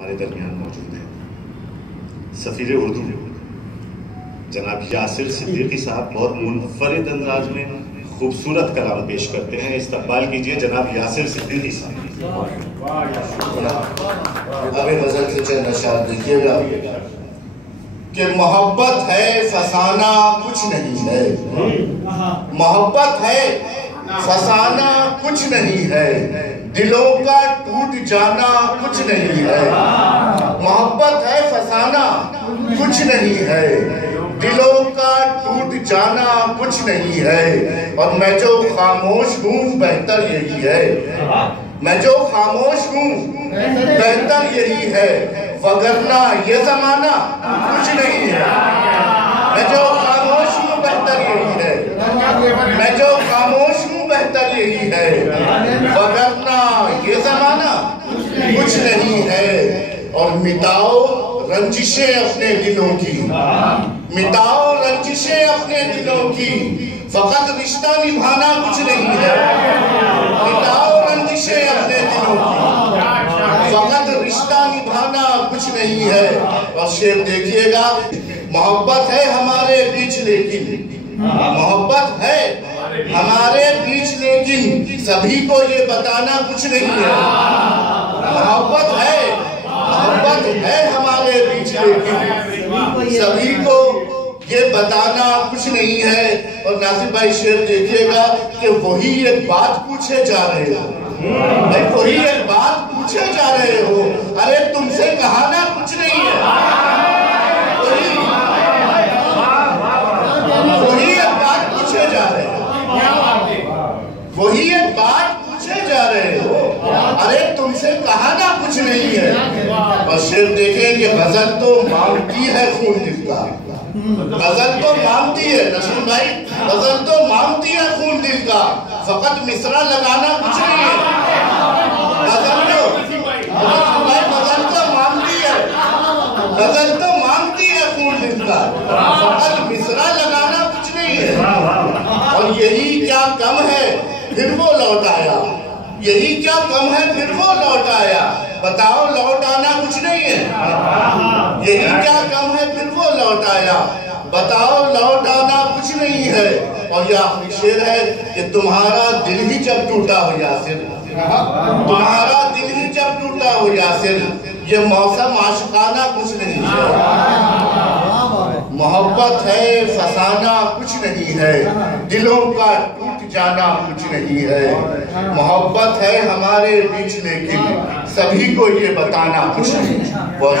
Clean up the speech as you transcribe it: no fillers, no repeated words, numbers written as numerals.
हमारे दरमियान मौजूद हैं सफीर उर्दू जनाब यासिर सिद्दीकी साहब बहुत मुनफरिद अंदाज में खूबसूरत कलाम पेश करते हैं। इस्तकबाल कीजिए जनाब यासिर सिद्दीकी साहब। अभी गजल के चंद अशार देखिएगा कि मोहब्बत है फसाना कुछ नहीं है, मोहब्बत है फसाना कुछ नहीं है, दिलों का टूट जाना कुछ नहीं है। मोहब्बत है फसाना कुछ नहीं है, दिलों का टूट जाना कुछ नहीं है। और मैं जो खामोश हूँ बेहतर यही है, मैं जो खामोश हूँ बेहतर यही है, वगरना ये जमाना कुछ नहीं है। मैं जो खामोश हूँ बेहतर यही है, मैं जो खामोश हूँ बेहतर यही है, वगरना ये जमाना कुछ नहीं है। और मिटाओ रंजिशें अपने दिलों की, मिटाओ रंजिशें अपने दिलों की, फकत रिश्ता निभाना कुछ नहीं है। मिटाओ रंजिशें अपने दिलों की, फकत रिश्ता निभाना कुछ नहीं है। और शेर देखिएगा, मोहब्बत है हमारे बीच लेकिन, मोहब्बत है हमारे बीच लेकिन सभी को ये बताना कुछ नहीं है। मोहब्बत है हमारे बीच लेकिन सभी को ये बताना कुछ नहीं है। और नासिर भाई शेर देखिएगा कि वही एक बात पूछे जा रहे हो, भाई वही एक बात पूछे जा रहे हो, अरे तुमसे कहाना कुछ नहीं है। वही एक बात पूछे जा रहे हो, वही एक बात पूछे जा रहे हो, अरे तुमसे कहाना कुछ नहीं है। और शेर देखें कि गजल तो मांगती है खून दिल का, गजल तो मांगती है नसीम भाई, गजल तो मांगती है खून दिल का, फकत मिसरा लगाना कुछ नहीं है। गजल तो मांगती है, गजल तो मांगती है खून दिल का, फकत मिसरा लगाना कुछ नहीं है। और यही क्या कम है फिर वो लौट आया, यही क्या कम है फिर वो लौट आया, बताओ लौट आना कुछ नहीं है। यही क्या कम है फिर वो लौट आया, बताओ लौट आना कुछ नहीं है। और ये आखिरी शेर है कि तुम्हारा दिल ही जब टूटा हो यासिर, तुम्हारा दिल ही जब टूटा हो यासिर, ये मौसम आशिकाना कुछ नहीं है। मोहब्बत है फसाना कुछ नहीं है, दिलों का टूट जाना कुछ नहीं है। मोहब्बत है हमारे बीच लेकिन सभी को ये बताना कुछ नहीं है। बहुत